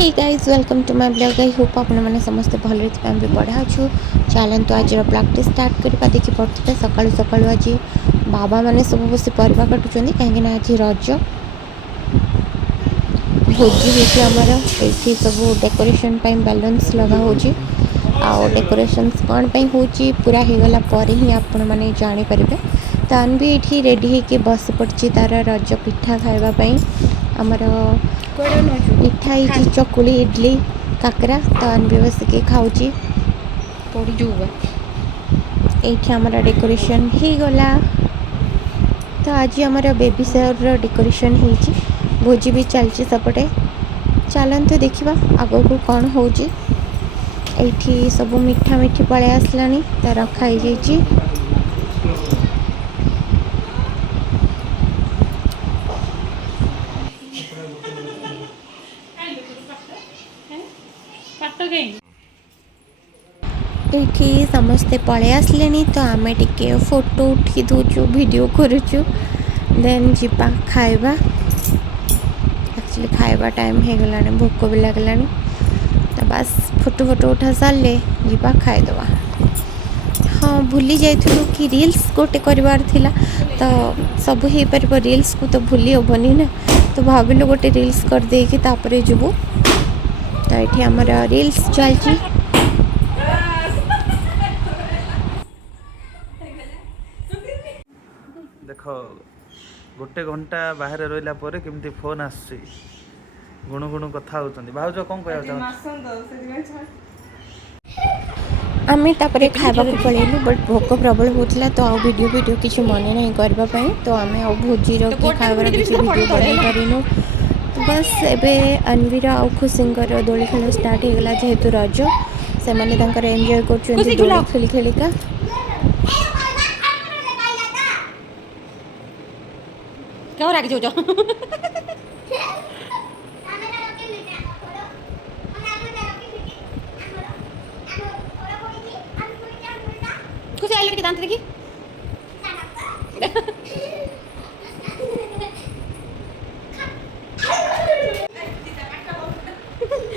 Hey guys welcome to my blog. I hope आपण मैंने समस्त भल आम भी बढ़ा अच्छु। चलतु आज ब्लॉग टी स्टार्ट करवा। देखी पड़े सकालू सकालू आज बाबा मैंने सब बस परवा काटुंट कहीं आज रज भोजी होती आमर ये सब डेकोरेशन बैलून्स लगा हो डेकोरेशन कौन हो पूरा हो गला पर ही आपण मैंने जानीपर। तो आन भी ये रेडी होके बस पड़ी तार रज पिठा खावाई आमर पिठा ही चकुली इडली काकरा। तो आन भी बसिक खाऊँ ये आमर डेकोरेशन हो गला। तो आज आमर बेबी शावर डेकोरेशन हो भोजी भी चलती सेपटे। चलते देखा आग को कौन हो सब मिठा मिठी पलि आसला तो रखाई जाइए। ये समस्ते पलि आसले तो आम टे फोटो उठी दूचु वीडियो करुचु देन जीवा खाइबा। एक्चुअली खाइबा टाइम हो गला भोक भी लगला तो बस फोटो फोटो उठा सारे जीवा खाईदवा। हाँ भूली जाइलु कि रील्स गोटे करार थिला तो सब हो पार रील्स को तो भूली हेनी ना। तो भाविलु गोटे रील्स करदे कि तापरे जीवु। तो ये आमर रील्स चलची देख गोटे घंटा बाहर रहा केमती फोन आस गुणु गुणु कथा होती भाज कौन कह आमे तापरे खाइबा को पळेलु बट भोक प्रबल होता तो आउ वीडियो किसी मन नहीं करने तो आम आ भोजी खाइबार किसी वीडियो बन पारिनु। तो बस एबे अनवीर आउ खुशींकर दोली खेल स्टार्ट हो गला जेहेतु रज से माने एंजॉय कर दोली खेली खेलिका। क्यों रागी जो कुछ आई लड़की दांत देखी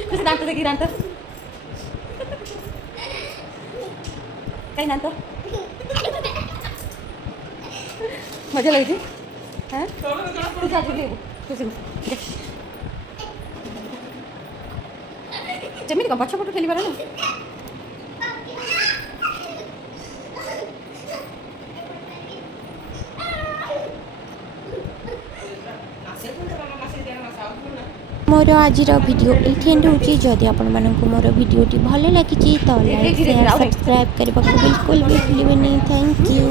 कुछ दांत देखी दांत कहीं दांत मजा लगी हाँ कुछ आज भी कुछ जमीन का बच्चा फोटो खेली बार ना मोर आज वीडियो ये एंड होची। जदि आपण मानक मोर वीडियोटी भल लगी तो लाइक शेयर सब्सक्राइब करने को बिल्कुल भी भूलिबेनी। Thank you.